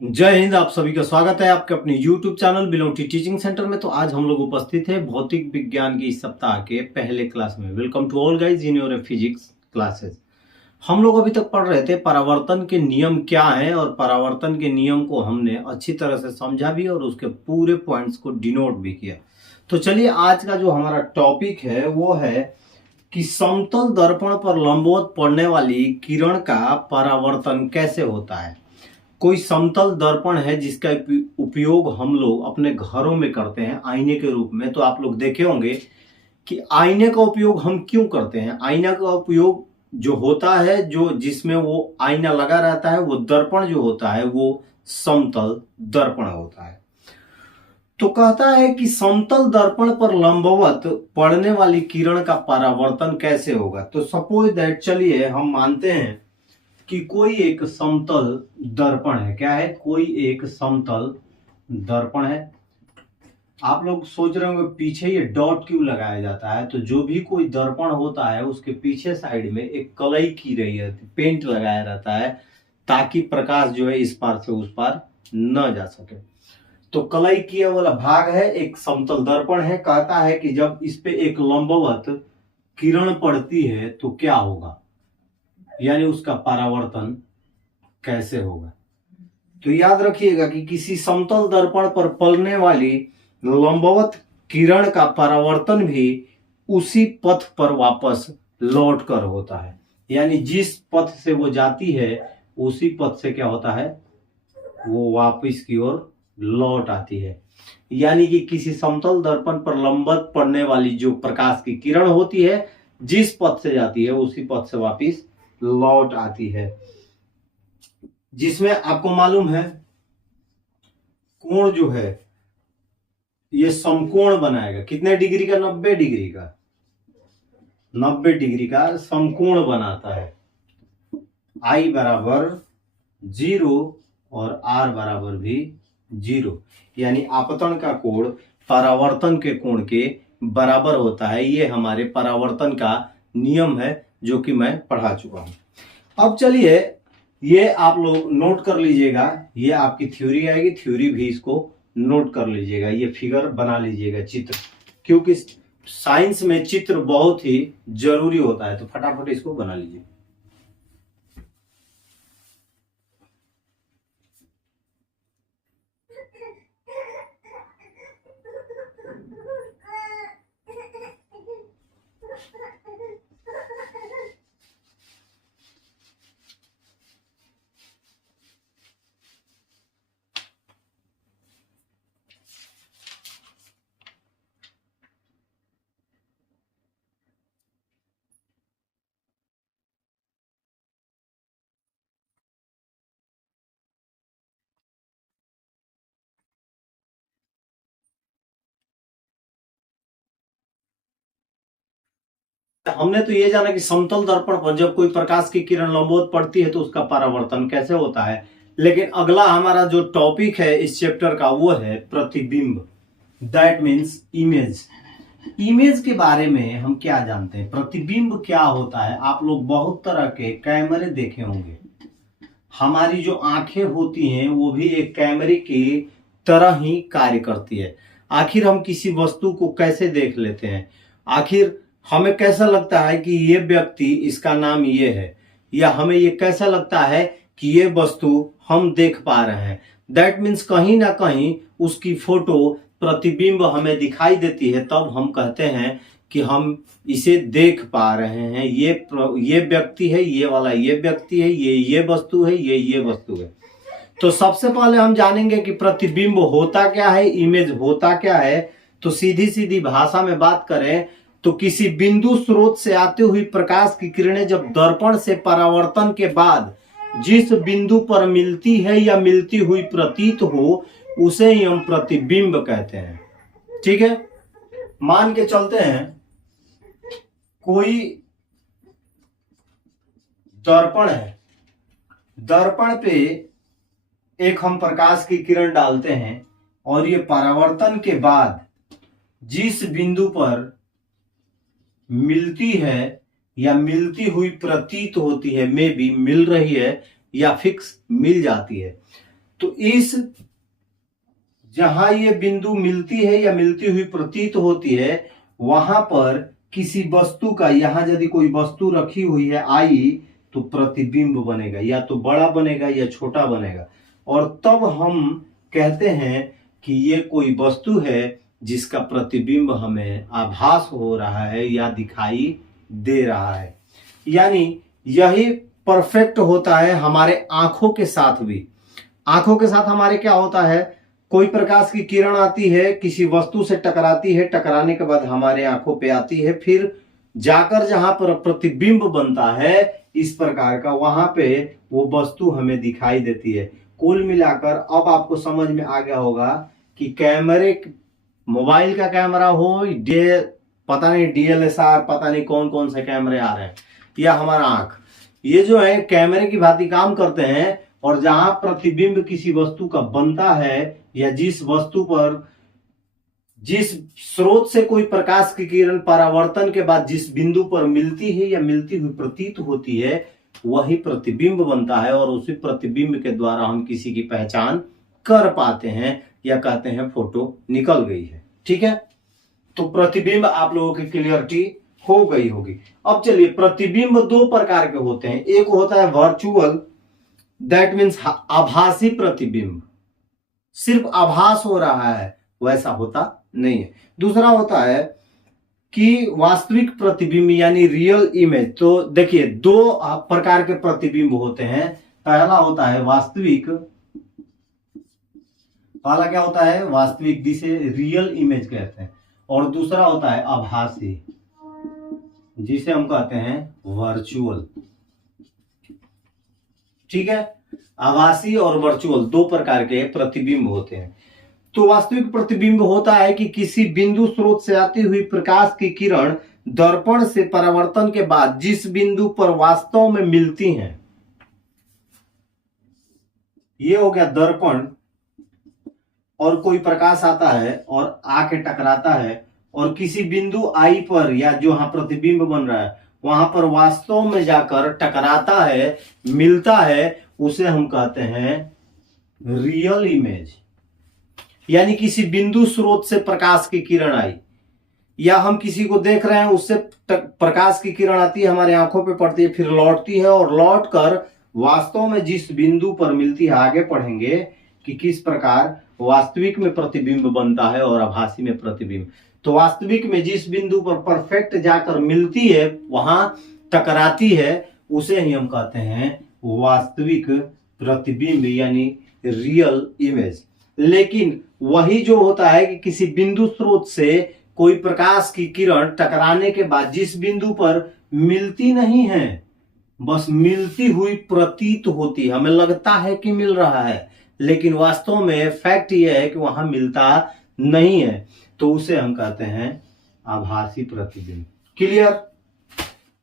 जय हिंद। आप सभी का स्वागत है आपके अपने YouTube चैनल बिलोटी टीचिंग सेंटर में। तो आज हम लोग उपस्थित हैं भौतिक विज्ञान की इस सप्ताह के पहले क्लास में। Welcome to all guys in your physics classes. हम लोग अभी तक पढ़ रहे थे परावर्तन के नियम क्या हैं, और परावर्तन के नियम को हमने अच्छी तरह से समझा भी और उसके पूरे पॉइंट्स को डिनोट भी किया। तो चलिए, आज का जो हमारा टॉपिक है वो है कि समतल दर्पण पर लंबवत पड़ने वाली किरण का परावर्तन कैसे होता है। कोई समतल दर्पण है जिसका उपयोग हम लोग अपने घरों में करते हैं आईने के रूप में। तो आप लोग देखे होंगे कि आईने का उपयोग हम क्यों करते हैं। आईना का उपयोग जो होता है, जो जिसमें वो आईना लगा रहता है, वो दर्पण जो होता है वो समतल दर्पण होता है। तो कहता है कि समतल दर्पण पर लंबवत पड़ने वाली किरण का परावर्तन कैसे होगा। तो सपोज दैट, चलिए हम मानते हैं कि कोई एक समतल दर्पण है। क्या है? कोई एक समतल दर्पण है। आप लोग सोच रहे होंगे पीछे ये डॉट क्यों लगाया जाता है। तो जो भी कोई दर्पण होता है उसके पीछे साइड में एक कलई की रही है, पेंट लगाया रहता है, ताकि प्रकाश जो है इस पार से उस पार न जा सके। तो कलई किया वाला भाग है, एक समतल दर्पण है। कहता है कि जब इस पे एक लंबवत किरण पड़ती है तो क्या होगा, यानी उसका परावर्तन कैसे होगा। तो याद रखिएगा कि किसी समतल दर्पण पर पड़ने वाली लंबवत किरण का परावर्तन भी उसी पथ पर वापस लौट कर होता है। यानी जिस पथ से वो जाती है उसी पथ से क्या होता है, वो वापस की ओर लौट आती है। यानी कि किसी समतल दर्पण पर लंबवत पड़ने वाली जो प्रकाश की किरण होती है, जिस पथ से जाती है उसी पथ से वापस लौट आती है। जिसमें आपको मालूम है कोण जो है ये समकोण बनाएगा। कितने डिग्री का? 90 डिग्री का। 90 डिग्री का समकोण बनाता है। I बराबर 0 और R बराबर भी 0। यानी आपतन का कोण परावर्तन के कोण के बराबर होता है। ये हमारे परावर्तन का नियम है जो कि मैं पढ़ा चुका हूं। अब चलिए, ये आप लोग नोट कर लीजिएगा। ये आपकी थ्योरी आएगी, थ्योरी भी इसको नोट कर लीजिएगा। ये फिगर बना लीजिएगा, चित्र, क्योंकि साइंस में चित्र बहुत ही जरूरी होता है। तो फटाफट इसको बना लीजिए। हमने तो ये जाना कि समतल दर्पण पर जब कोई प्रकाश की किरण लंबवत पड़ती है तो उसका परावर्तन कैसे होता है। लेकिन अगला हमारा जो टॉपिक है इस चैप्टर का वो है प्रतिबिंब। That means image. इमेज के बारे में हम क्या जानते हैं, प्रतिबिंब क्या होता है। आप लोग बहुत तरह के कैमरे देखे होंगे। हमारी जो आंखें होती हैं वो भी एक कैमरे की तरह ही कार्य करती है। आखिर हम किसी वस्तु को कैसे देख लेते हैं, आखिर हमें कैसा लगता है कि ये व्यक्ति, इसका नाम ये है, या हमें ये कैसा लगता है कि ये वस्तु हम देख पा रहे हैं। दैट मीन्स कहीं ना कहीं उसकी फोटो प्रतिबिंब हमें दिखाई देती है, तब हम कहते हैं कि हम इसे देख पा रहे हैं। ये व्यक्ति है, ये वाला ये व्यक्ति है, ये वस्तु है, ये वस्तु है। तो सबसे पहले हम जानेंगे कि प्रतिबिंब होता क्या है, इमेज होता क्या है। तो सीधी सीधी भाषा में बात करें तो किसी बिंदु स्रोत से आती हुई प्रकाश की किरणें जब दर्पण से परावर्तन के बाद जिस बिंदु पर मिलती है या मिलती हुई प्रतीत हो, उसे ही हम प्रतिबिंब कहते हैं। ठीक है, मान के चलते हैं कोई दर्पण है, दर्पण पे एक हम प्रकाश की किरण डालते हैं और ये परावर्तन के बाद जिस बिंदु पर मिलती है या मिलती हुई प्रतीत होती है, मे बी मिल रही है या फिक्स मिल जाती है, तो इस जहां ये बिंदु मिलती है या मिलती हुई प्रतीत होती है, वहां पर किसी वस्तु का, यहां यदि कोई वस्तु रखी हुई है आई, तो प्रतिबिंब बनेगा, या तो बड़ा बनेगा या छोटा बनेगा। और तब हम कहते हैं कि ये कोई वस्तु है जिसका प्रतिबिंब हमें आभास हो रहा है या दिखाई दे रहा है। यानी यही परफेक्ट होता है हमारे आंखों के साथ भी। आंखों के साथ हमारे क्या होता है, कोई प्रकाश की किरण आती है, किसी वस्तु से टकराती है, टकराने के बाद हमारे आंखों पे आती है, फिर जाकर जहां पर प्रतिबिंब बनता है इस प्रकार का, वहां पे वो वस्तु हमें दिखाई देती है। कुल मिलाकर अब आपको समझ में आ गया होगा कि कैमरे, मोबाइल का कैमरा हो, पता नहीं DSLR, पता नहीं कौन कौन से कैमरे आ रहे हैं, या हमारा आंख, ये जो है कैमरे की भांति काम करते हैं। और जहां प्रतिबिंब किसी वस्तु का बनता है, या जिस वस्तु पर, जिस स्रोत से कोई प्रकाश की किरण परावर्तन के बाद जिस बिंदु पर मिलती है या मिलती हुई प्रतीत होती है, वही प्रतिबिंब बनता है। और उसी प्रतिबिंब के द्वारा हम किसी की पहचान कर पाते हैं, या कहते हैं फोटो निकल गई है। ठीक है, तो प्रतिबिंब आप लोगों की क्लियरिटी हो गई होगी। अब चलिए, प्रतिबिंब दो प्रकार के होते हैं। एक होता है वर्चुअल, दैट मीन्स आभासी प्रतिबिंब, सिर्फ आभास हो रहा है, वैसा होता नहीं है। दूसरा होता है कि वास्तविक प्रतिबिंब, यानी रियल इमेज। तो देखिए, दो प्रकार के प्रतिबिंब होते हैं। पहला होता है वास्तविक, पहला क्या होता है, वास्तविक, जिसे रियल इमेज कहते हैं। और दूसरा होता है आभासी, जिसे हम कहते हैं वर्चुअल। ठीक है, आभासी और वर्चुअल दो प्रकार के प्रतिबिंब होते हैं। तो वास्तविक प्रतिबिंब होता है कि किसी बिंदु स्रोत से आती हुई प्रकाश की किरण दर्पण से परावर्तन के बाद जिस बिंदु पर वास्तव में मिलती हैं, ये हो गया दर्पण, और कोई प्रकाश आता है और आके टकराता है, और किसी बिंदु आई पर, या जो यहां प्रतिबिंब बन रहा है, वहां पर वास्तव में जाकर टकराता है, मिलता है, उसे हम कहते हैं रियल इमेज। यानी किसी बिंदु स्रोत से प्रकाश की किरण आई, या हम किसी को देख रहे हैं, उससे प्रकाश की किरण आती है, हमारे आंखों पे पड़ती है, फिर लौटती है, और लौटकर वास्तव में जिस बिंदु पर मिलती है, आगे पढ़ेंगे कि किस प्रकार वास्तविक में प्रतिबिंब बनता है और आभासी में प्रतिबिंब। तो वास्तविक में जिस बिंदु पर परफेक्ट जाकर मिलती है, वहां टकराती है, उसे ही हम कहते हैं वास्तविक प्रतिबिंब, यानी रियल इमेज। लेकिन वही जो होता है कि किसी बिंदु स्रोत से कोई प्रकाश की किरण टकराने के बाद जिस बिंदु पर मिलती नहीं है, बस मिलती हुई प्रतीत होती है, हमें लगता है कि मिल रहा है, लेकिन वास्तव में फैक्ट यह है कि वहां मिलता नहीं है, तो उसे हम कहते हैं आभासी प्रतिबिंब। क्लियर?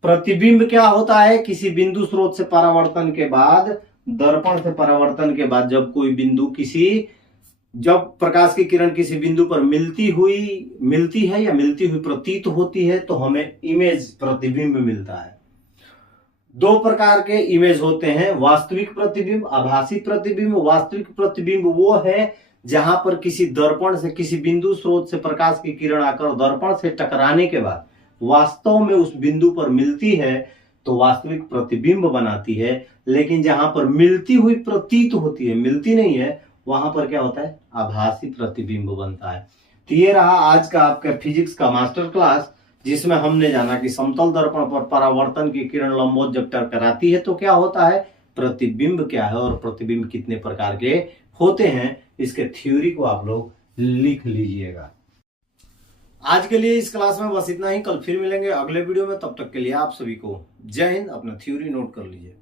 प्रतिबिंब क्या होता है, किसी बिंदु स्रोत से परावर्तन के बाद, दर्पण से परावर्तन के बाद, जब कोई बिंदु जब प्रकाश की किरण किसी बिंदु पर मिलती है या मिलती हुई प्रतीत होती है, तो हमें इमेज, प्रतिबिंब मिलता है। दो प्रकार के इमेज होते हैं, वास्तविक प्रतिबिंब, आभासी प्रतिबिंब। वास्तविक प्रतिबिंब वो है जहां पर किसी दर्पण से, किसी बिंदु स्रोत से प्रकाश की किरण आकर दर्पण से टकराने के बाद वास्तव में उस बिंदु पर मिलती है, तो वास्तविक प्रतिबिंब बनाती है। लेकिन जहां पर मिलती हुई प्रतीत होती है, मिलती नहीं है, वहां पर क्या होता है, आभासी प्रतिबिंब बनता है। तो ये रहा आज का आपका फिजिक्स का मास्टर क्लास, जिसमें हमने जाना कि समतल दर्पण पर परावर्तन की किरण लंबवत जब टकराती है तो क्या होता है, प्रतिबिंब क्या है, और प्रतिबिंब कितने प्रकार के होते हैं, इसके थ्योरी को आप लोग लिख लीजिएगा। आज के लिए इस क्लास में बस इतना ही। कल फिर मिलेंगे अगले वीडियो में, तब तक के लिए आप सभी को जय हिंद। अपना थ्योरी नोट कर लीजिए।